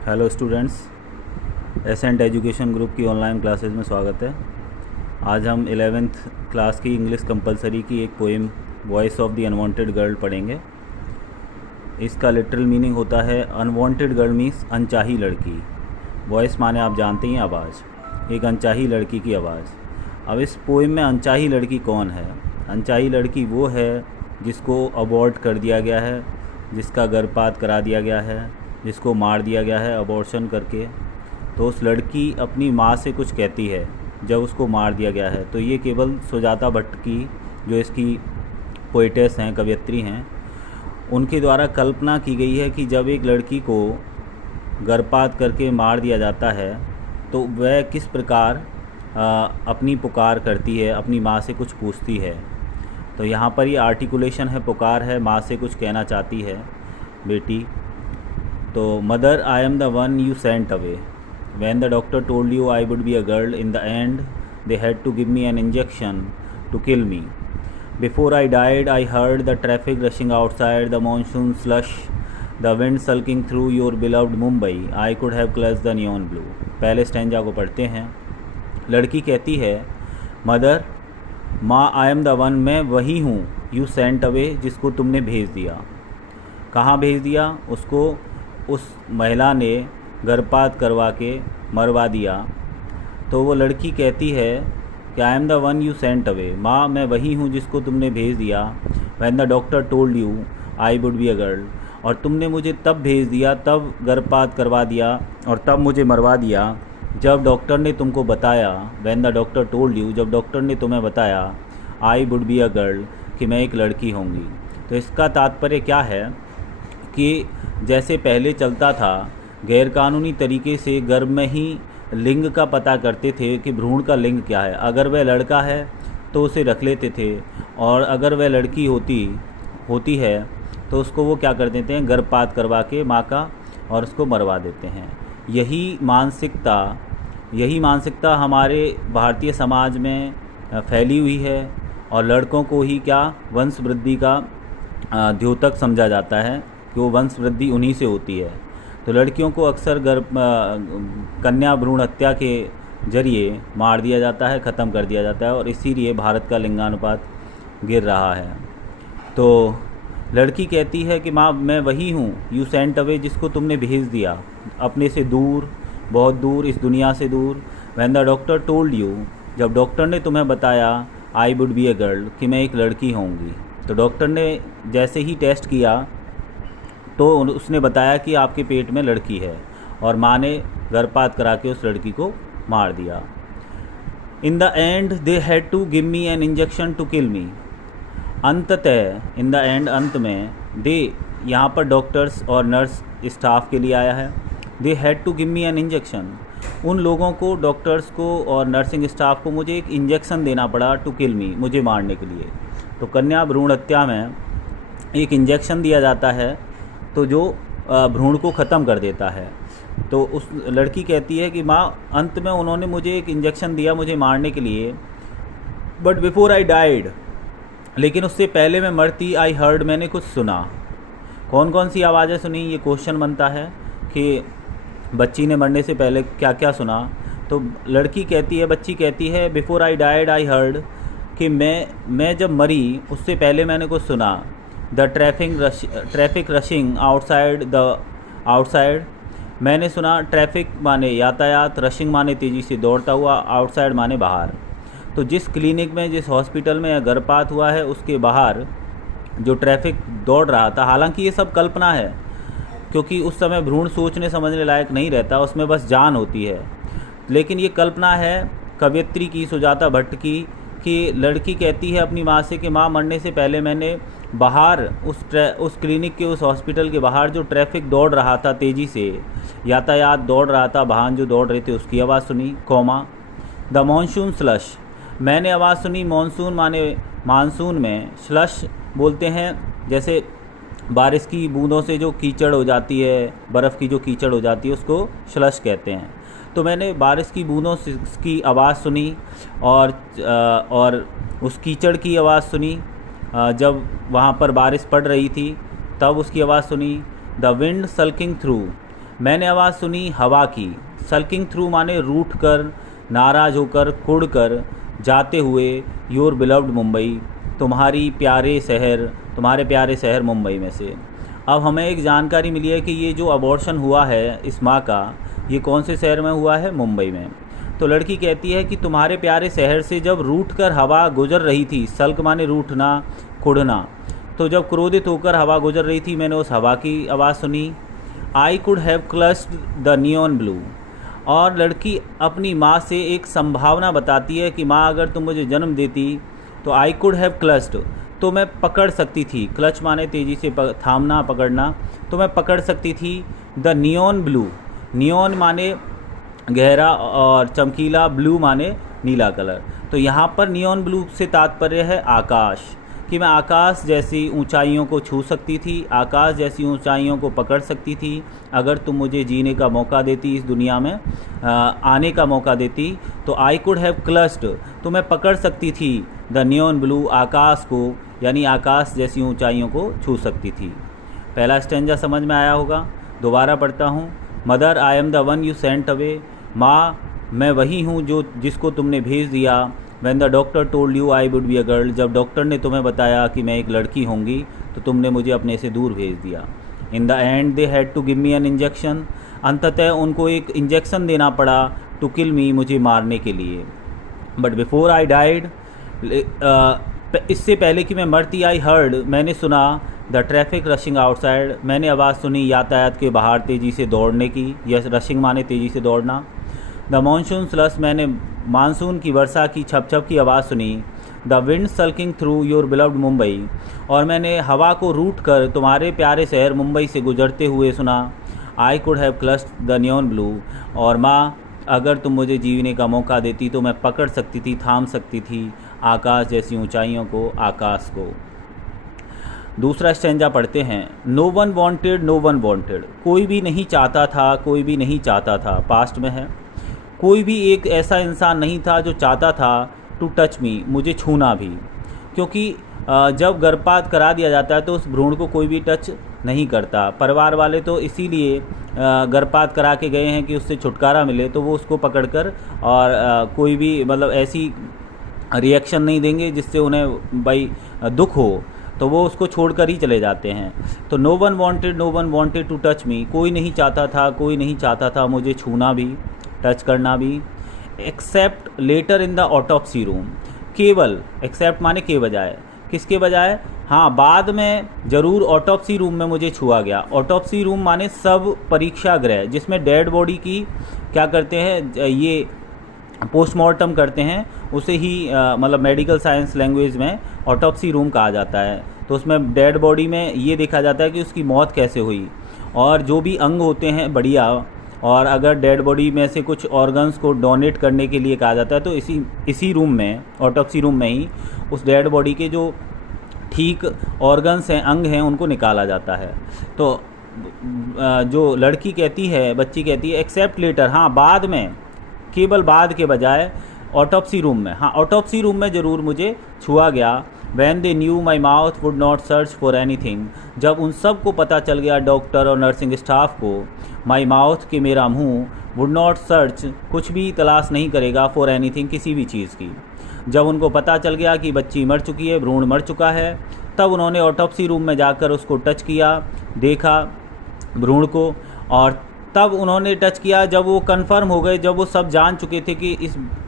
Hello students, Ascent Education Group की online classes में स्वागत है। आज हम 11th क्लास की इंग्लिश कंपलसरी की एक poem voice of the unwanted girl पढ़ेंगे। इसका लिटरल मीनिंग होता है अनवांटेड गर्ल मीन्स अनचाही लड़की। वॉइस माने आप जानते ही आवाज़, एक अनचाही लड़की की आवाज़। अब इस पोएम में अनचाही लड़की कौन है? अनचाही लड़की वो है जिसको अबॉर्ट कर दिया गया है, जिसका गर्भपात करा दिया गया है, जिसको मार दिया गया है अबॉर्शन करके। तो उस लड़की अपनी माँ से कुछ कहती है जब उसको मार दिया गया है। तो ये केवल सुजाता भट्ट की, जो इसकी पोइटेस हैं, कवयित्री हैं, उनके द्वारा कल्पना की गई है कि जब एक लड़की को गर्भपात करके मार दिया जाता है तो वह किस प्रकार अपनी पुकार करती है, अपनी माँ से कुछ पूछती है। तो यहाँ पर ये आर्टिकुलेशन है, पुकार है, माँ से कुछ कहना चाहती है बेटी। तो mother, I am the one you sent away when the doctor told you I would be a girl. In the end they had to give me an injection to kill me. Before I died I heard the traffic rushing outside, the monsoon slush, the wind sulking through your beloved Mumbai. I could have clutched the neon blue. पहले stanza को पढ़ते हैं। लड़की कहती है, mother, माँ, आई am the one, मैं वही हूँ, यू सेंट अवे, जिसको तुमने भेज दिया। कहाँ भेज दिया? उसको उस महिला ने गर्भपात करवा के मरवा दिया। तो वो लड़की कहती है कि आई am the one you sent away, माँ, मैं वही हूँ जिसको तुमने भेज दिया। When the doctor told you I would be a girl, और तुमने मुझे तब भेज दिया, तब गर्भपात करवा दिया और तब मुझे मरवा दिया जब डॉक्टर ने तुमको बताया। When the doctor told you, जब डॉक्टर ने तुम्हें बताया, आई वुड बी अ गर्ल, कि मैं एक लड़की होंगी। तो इसका तात्पर्य क्या है कि जैसे पहले चलता था, गैरकानूनी तरीके से गर्भ में ही लिंग का पता करते थे कि भ्रूण का लिंग क्या है। अगर वह लड़का है तो उसे रख लेते थे, और अगर वह लड़की होती है तो उसको वो क्या कर देते हैं, गर्भपात करवा के माँ का, और उसको मरवा देते हैं। यही मानसिकता हमारे भारतीय समाज में फैली हुई है, और लड़कों को ही क्या वंश वृद्धि का द्योतक समझा जाता है कि वो वंश वृद्धि उन्हीं से होती है। तो लड़कियों को अक्सर कन्या भ्रूण हत्या के जरिए मार दिया जाता है, ख़त्म कर दिया जाता है, और इसीलिए भारत का लिंगानुपात गिर रहा है। तो लड़की कहती है कि माँ, मैं वही हूँ, यू सेंट अवे, जिसको तुमने भेज दिया अपने से दूर, बहुत दूर, इस दुनिया से दूर। When the doctor told you, जब डॉक्टर ने तुम्हें बताया, आई वुड बी अ गर्ल, कि मैं एक लड़की होंगी। तो डॉक्टर ने जैसे ही टेस्ट किया तो उसने बताया कि आपके पेट में लड़की है, और माँ ने गर्भपात करा के उस लड़की को मार दिया। In the end they had to give me an injection to kill me. अंततः, इन द एंड, अंत में, दे यहाँ पर डॉक्टर्स और नर्स स्टाफ के लिए आया है। They had to give me an injection, उन लोगों को, डॉक्टर्स को और नर्सिंग स्टाफ को, मुझे एक इंजेक्शन देना पड़ा टू किल मी, मुझे मारने के लिए। तो कन्या भ्रूण हत्या में एक इंजेक्शन दिया जाता है तो जो भ्रूण को ख़त्म कर देता है। तो उस लड़की कहती है कि माँ, अंत में उन्होंने मुझे एक इंजेक्शन दिया मुझे मारने के लिए, बट बिफोर आई डाइड, लेकिन उससे पहले मैं मरती, आई हर्ड, मैंने कुछ सुना। कौन कौन सी आवाज़ें सुनी? ये क्वेश्चन बनता है कि बच्ची ने मरने से पहले क्या क्या सुना। तो लड़की कहती है, बच्ची कहती है, before I died I heard, कि मैं जब मरी उससे पहले मैंने कुछ सुना। द ट्रैफिक रशिंग आउटसाइड, मैंने सुना, ट्रैफिक माने यातायात, रशिंग माने तेज़ी से दौड़ता हुआ, आउटसाइड माने बाहर। तो जिस क्लिनिक में, जिस हॉस्पिटल में गर्भपात हुआ है, उसके बाहर जो ट्रैफिक दौड़ रहा था, हालांकि ये सब कल्पना है क्योंकि उस समय भ्रूण सोचने समझने लायक नहीं रहता, उसमें बस जान होती है, लेकिन ये कल्पना है कवयित्री की, सुजाता भट्ट की, कि लड़की कहती है अपनी माँ से कि माँ, मरने से पहले मैंने बाहर उस क्लिनिक के, उस हॉस्पिटल के बाहर जो ट्रैफिक दौड़ रहा था तेज़ी से, यातायात दौड़ रहा था, वाहन जो दौड़ रहे थे, उसकी आवाज़ सुनी, कौमा। द मॉनसून स्लश, मैंने आवाज़ सुनी, मॉनसून माने मानसून में, स्लश बोलते हैं जैसे बारिश की बूंदों से जो कीचड़ हो जाती है, बर्फ़ की जो कीचड़ हो जाती है, उसको स्लश कहते हैं। तो मैंने बारिश की बूंदों की आवाज़ सुनी, और उस कीचड़ की आवाज़ सुनी, जब वहाँ पर बारिश पड़ रही थी तब उसकी आवाज़ सुनी। द विंड सल्किंग थ्रू, मैंने आवाज़ सुनी हवा की। सल्किंग थ्रू माने रूठ कर, नाराज़ होकर, कुड़ कर जाते हुए। योर बिलव्ड मुंबई, तुम्हारे प्यारे शहर मुंबई में से। अब हमें एक जानकारी मिली है कि ये जो अबॉर्शन हुआ है इस माँ का, ये कौन से शहर में हुआ है? मुंबई में। तो लड़की कहती है कि तुम्हारे प्यारे शहर से जब रूठ कर हवा गुजर रही थी, सल्क माने रूठना, कुड़ना, तो जब क्रोधित होकर हवा गुजर रही थी, मैंने उस हवा की आवाज़ सुनी। I could have clutched the neon blue. और लड़की अपनी माँ से एक संभावना बताती है कि माँ अगर तुम मुझे जन्म देती तो आई कुड हैव क्लस्ड, तो मैं पकड़ सकती थी। क्लच माने तेज़ी से थामना, पकड़ना, तो मैं पकड़ सकती थी द नियॉन ब्लू। नियॉन माने गहरा और चमकीला, ब्लू माने नीला कलर। तो यहाँ पर नियॉन ब्लू से तात्पर्य है आकाश, कि मैं आकाश जैसी ऊंचाइयों को छू सकती थी, आकाश जैसी ऊंचाइयों को पकड़ सकती थी। अगर तुम मुझे जीने का मौका देती, इस दुनिया में आने का मौका देती, तो आई कुड हैव क्लस्ड, तो मैं पकड़ सकती थी द नियॉन ब्लू, आकाश को, यानी आकाश जैसी ऊंचाइयों को छू सकती थी। पहला स्टेंजा समझ में आया होगा। दोबारा पढ़ता हूँ। Mother I am the one you sent away. माँ, मैं वही हूँ जिसको तुमने भेज दिया। When the doctor told you I would be a girl, जब डॉक्टर ने तुम्हें बताया कि मैं एक लड़की होंगी, तो तुमने मुझे अपने से दूर भेज दिया। In the end they had to give me an injection, अंततः उनको एक इंजेक्शन देना पड़ा, टू किल मी, मुझे मारने के लिए। बट बिफोर आई डाइड, इससे पहले कि मैं मरती, आई हर्ड, मैंने सुना, द ट्रैफिक रशिंग आउटसाइड, मैंने आवाज़ सुनी यातायात के बाहर तेज़ी से दौड़ने की। यस, रशिंग माने तेज़ी से दौड़ना। द मानसून स्लस, मैंने मानसून की वर्षा की छप छप की आवाज़ सुनी। The wind sulking through your beloved Mumbai, और मैंने हवा को रूट कर तुम्हारे प्यारे शहर मुंबई से गुजरते हुए सुना। I could have clutched the neon blue, और माँ अगर तुम मुझे जीने का मौका देती तो मैं पकड़ सकती थी, थाम सकती थी आकाश जैसी ऊंचाइयों को, आकाश को। दूसरा स्टेंजा पढ़ते हैं। No one wanted, no one wanted, कोई भी नहीं चाहता था, कोई भी नहीं चाहता था, पास्ट में है। कोई भी एक ऐसा इंसान नहीं था जो चाहता था टू टच मी, मुझे छूना भी, क्योंकि जब गर्भपात करा दिया जाता है तो उस भ्रूण को कोई भी टच नहीं करता। परिवार वाले तो इसीलिए गर्भपात करा के गए हैं कि उससे छुटकारा मिले, तो वो उसको पकड़कर और कोई भी मतलब ऐसी रिएक्शन नहीं देंगे जिससे उन्हें भाई दुख हो, तो वो उसको छोड़कर ही चले जाते हैं। तो no one wanted to touch me, कोई नहीं चाहता था, कोई नहीं चाहता था मुझे छूना भी, टच करना भी। Except later in the autopsy room, केवल, एक्सेप्ट माने के बजाय, किसके बजाय? हाँ, बाद में ज़रूर ऑटोप्सी रूम में मुझे छुआ गया। ऑटोप्सी रूम माने सब परीक्षा गृह, जिसमें डेड बॉडी की क्या करते हैं, ये पोस्टमार्टम करते हैं, उसे ही मतलब मेडिकल साइंस लैंग्वेज में ऑटोप्सी रूम कहा जाता है। तो उसमें डेड बॉडी में ये देखा जाता है कि उसकी मौत कैसे हुई, और जो भी अंग होते हैं बढ़िया, और अगर डेड बॉडी में से कुछ ऑर्गन्स को डोनेट करने के लिए कहा जाता है, तो इसी रूम में, ऑटोप्सी रूम में ही उस डेड बॉडी के जो ठीक ऑर्गन्स हैं, अंग हैं, उनको निकाला जाता है। तो जो लड़की कहती है, बच्ची कहती है एक्सेप्ट लेटर, हाँ बाद में, केवल बाद के बजाय ऑटोप्सी रूम में, हाँ ऑटोप्सी रूम में ज़रूर मुझे छुआ गया। When they knew my mouth would not search for anything, जब उन सब को पता चल गया, डॉक्टर और नर्सिंग स्टाफ को, माई माउथ कि मेरा मुंह, वुड नॉट सर्च कुछ भी तलाश नहीं करेगा, फॉर एनीथिंग किसी भी चीज़ की। जब उनको पता चल गया कि बच्ची मर चुकी है, भ्रूण मर चुका है, तब उन्होंने ऑटोप्सी रूम में जाकर उसको टच किया, देखा भ्रूण को, और तब उन्होंने टच किया जब वो कंफर्म हो गए, जब वो सब जान चुके थे कि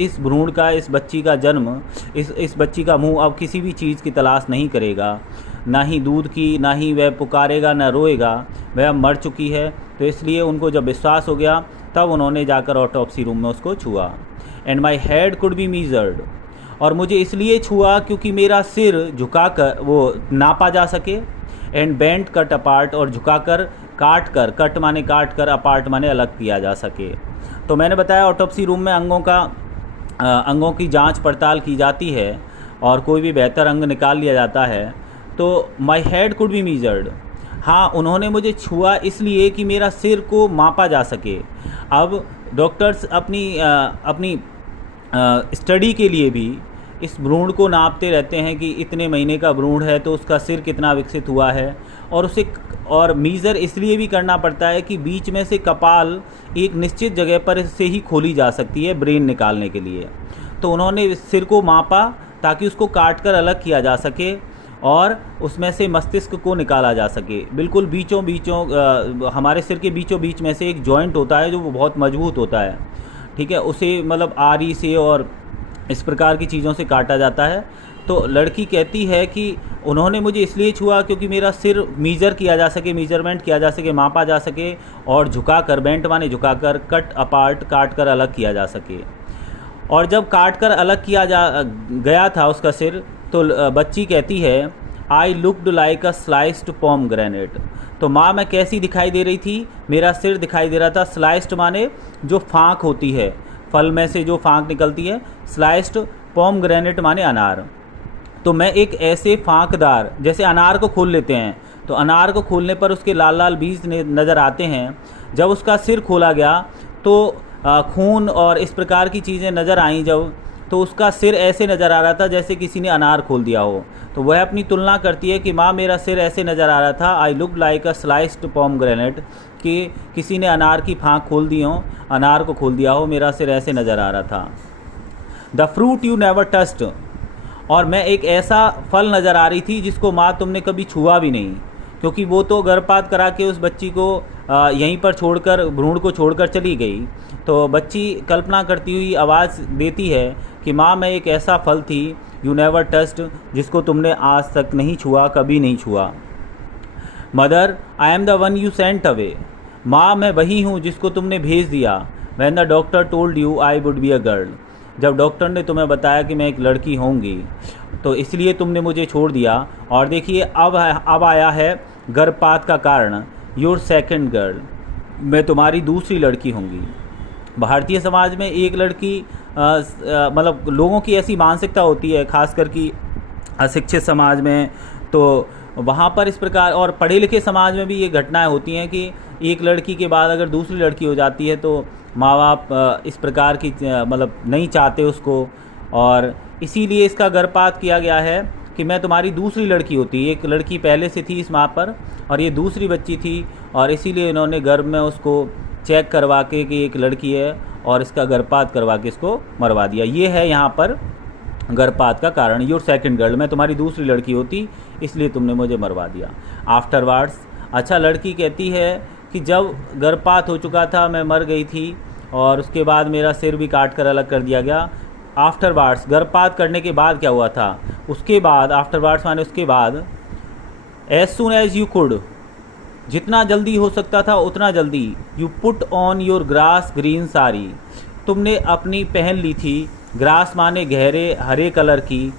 इस भ्रूण का, इस बच्ची का जन्म, इस बच्ची का मुंह अब किसी भी चीज़ की तलाश नहीं करेगा, ना ही दूध की, ना ही वह पुकारेगा, ना रोएगा, वह अब मर चुकी है। तो इसलिए उनको जब विश्वास हो गया, तब उन्होंने जाकर ऑटोप्सी रूम में उसको छुआ। And my head could be measured, और मुझे इसलिए छुआ क्योंकि मेरा सिर झुकाकर वो नापा जा सके। एंड बेंट कट अपार्ट, और झुकाकर काट कर, कट माने काट कर, अपार्ट माने अलग किया जा सके। तो मैंने बताया ऑटोप्सी रूम में अंगों की जांच पड़ताल की जाती है और कोई भी बेहतर अंग निकाल लिया जाता है। तो my head could be measured, हाँ उन्होंने मुझे छुआ इसलिए कि मेरा सिर को मापा जा सके। अब डॉक्टर्स अपनी स्टडी के लिए भी इस भ्रूण को नापते रहते हैं कि इतने महीने का भ्रूण है तो उसका सिर कितना विकसित हुआ है, और उसे और मीज़र इसलिए भी करना पड़ता है कि बीच में से कपाल एक निश्चित जगह पर से ही खोली जा सकती है ब्रेन निकालने के लिए। तो उन्होंने सिर को मापा ताकि उसको काट कर अलग किया जा सके और उसमें से मस्तिष्क को निकाला जा सके। बिल्कुल बीचों बीचों हमारे सिर के बीचों बीच में से एक जॉइंट होता है जो वो बहुत मजबूत होता है, ठीक है, उसे मतलब आरी से और इस प्रकार की चीज़ों से काटा जाता है। तो लड़की कहती है कि उन्होंने मुझे इसलिए छुआ क्योंकि मेरा सिर मीज़र किया जा सके, मेजरमेंट किया जा सके, मापा जा सके और झुकाकर, बेंट माने झुकाकर, कट अपार्ट काट कर अलग किया जा सके। और जब काट कर अलग किया गया था उसका सिर, तो बच्ची कहती है I looked like a sliced pomegranate. तो माँ मैं कैसी दिखाई दे रही थी? मेरा सिर दिखाई दे रहा था। स्लाइस्ड माने जो फाँक होती है, फल में से जो फाँक निकलती है। स्लाइस्ड पोमग्रेनेट माने अनार। तो मैं एक ऐसे फाँकदार, जैसे अनार को खोल लेते हैं तो अनार को खोलने पर उसके लाल लाल बीज नज़र आते हैं, जब उसका सिर खोला गया तो खून और इस प्रकार की चीज़ें नज़र आईं जब, तो उसका सिर ऐसे नज़र आ रहा था जैसे किसी ने अनार खोल दिया हो। तो वह अपनी तुलना करती है कि माँ मेरा सिर ऐसे नज़र आ रहा था, I looked like a sliced pomegranate, कि किसी ने अनार की फाँक खोल दी हो, अनार को खोल दिया हो, मेरा सिर ऐसे नज़र आ रहा था। The fruit you never touched, और मैं एक ऐसा फल नज़र आ रही थी जिसको माँ तुमने कभी छुआ भी नहीं, क्योंकि वो तो गर्भपात करा के उस बच्ची को यहीं पर छोड़कर, भ्रूण को छोड़कर चली गई। तो बच्ची कल्पना करती हुई आवाज़ देती है कि माँ मैं एक ऐसा फल थी, यू नेवर टच्ड, जिसको तुमने आज तक नहीं छुआ, कभी नहीं छुआ। Mother I am the one you sent away, माँ मैं वही हूँ जिसको तुमने भेज दिया। When the doctor told you I would be a girl, जब डॉक्टर ने तुम्हें बताया कि मैं एक लड़की होंगी तो इसलिए तुमने मुझे छोड़ दिया। और देखिए अब आया है गर्भपात का कारण, योर सेकंड गर्ल, मैं तुम्हारी दूसरी लड़की होंगी। भारतीय समाज में एक लड़की मतलब लोगों की ऐसी मानसिकता होती है, खासकर कि अशिक्षित समाज में, तो वहाँ पर इस प्रकार, और पढ़े लिखे समाज में भी ये घटनाएं होती हैं कि एक लड़की के बाद अगर दूसरी लड़की हो जाती है तो माँ बाप इस प्रकार की मतलब नहीं चाहते उसको, और इसीलिए इसका गर्भपात किया गया है कि मैं तुम्हारी दूसरी लड़की होती। एक लड़की पहले से थी इस माँ पर और ये दूसरी बच्ची थी, और इसीलिए इन्होंने गर्भ में उसको चेक करवा के कि एक लड़की है और इसका गर्भपात करवा के इसको मरवा दिया। ये है यहाँ पर गर्भपात का कारण, योर सेकंड गर्ल, मैं तुम्हारी दूसरी लड़की होती इसलिए तुमने मुझे मरवा दिया। आफ्टरवार्ड्स, अच्छा लड़की कहती है कि जब गर्भपात हो चुका था, मैं मर गई थी और उसके बाद मेरा सिर भी काट कर अलग कर दिया गया। आफ्टरवार्ड्स, गर्भपात करने के बाद क्या हुआ था? उसके बाद, आफ्टरवार्ड्स माने उसके बाद, as soon as you could, जितना जल्दी हो सकता था उतना जल्दी, you put on your grass green sari, तुमने अपनी पहन ली थी, ग्रास माने गहरे हरे कलर की,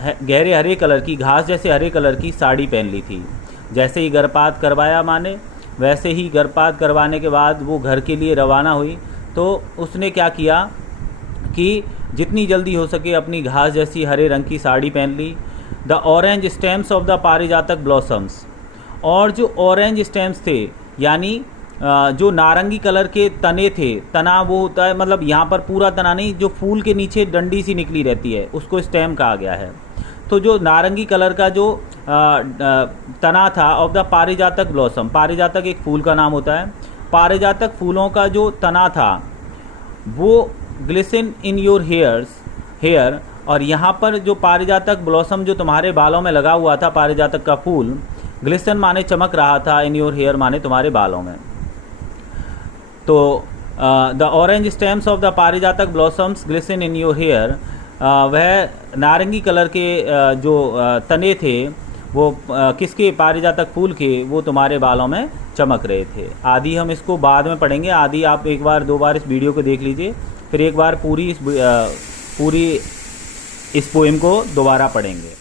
गहरे हरे कलर की, घास जैसे हरे कलर की साड़ी पहन ली थी। जैसे ही गर्भपात करवाया माने, वैसे ही गर्भपात करवाने के बाद वो घर के लिए रवाना हुई। तो उसने क्या किया कि जितनी जल्दी हो सके अपनी घास जैसी हरे रंग की साड़ी पहन ली। The orange stems of the parijatak blossoms, और जो ऑरेंज स्टेम्स थे यानी जो नारंगी कलर के तने थे, तना वो होता है, मतलब यहाँ पर पूरा तना नहीं, जो फूल के नीचे डंडी सी निकली रहती है उसको स्टेम कहा गया है। तो जो नारंगी कलर का जो तना था ऑफ द पारिजातक ब्लॉसम, पारिजातक एक फूल का नाम होता है, पारिजातक फूलों का जो तना था वो ग्लिसन इन योर हेयर, और यहाँ पर जो पारिजातक ब्लॉसम जो तुम्हारे बालों में लगा हुआ था, पारिजातक का फूल, ग्लिसन माने चमक रहा था, इन योर हेयर माने तुम्हारे बालों में। तो the orange stems of the parijatak blossoms glisten in your hair, वह नारंगी कलर के जो तने थे वो किसके? पारिजातक फूल के, वो तुम्हारे बालों में चमक रहे थे। आदि हम इसको बाद में पढ़ेंगे, आदि आप एक बार दो बार इस वीडियो को देख लीजिए, फिर एक बार पूरी इस पोएम को दोबारा पढ़ेंगे।